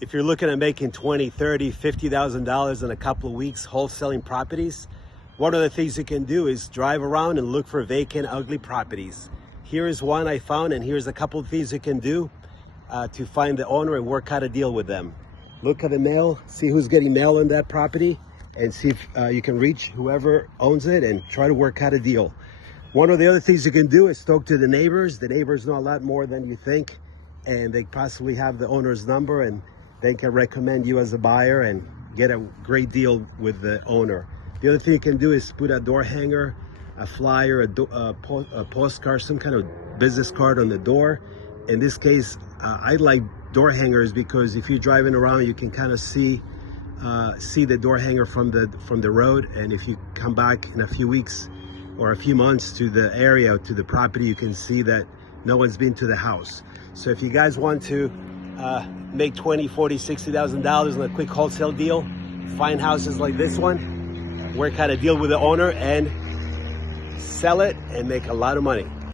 If you're looking at making $20, $30, $50,000 in a couple of weeks wholesaling properties, one of the things you can do is drive around and look for vacant, ugly properties. Here is one I found, and here's a couple of things you can do to find the owner and work out a deal with them. Look at the mail, see who's getting mail on that property, and see if you can reach whoever owns it and try to work out a deal. One of the other things you can do is talk to the neighbors. The neighbors know a lot more than you think, and they possibly have the owner's number, and they can recommend you as a buyer and get a great deal with the owner. The other thing you can do is put a door hanger, a flyer, a postcard, some kind of business card on the door. In this case, I like door hangers because if you're driving around, you can kind of see the door hanger from the road. And if you come back in a few weeks or a few months to the area, to the property, you can see that no one's been to the house. So if you guys want to make $20, $40, $60,000 on a quick wholesale deal, find houses like this one, work out a deal with the owner and sell it and make a lot of money.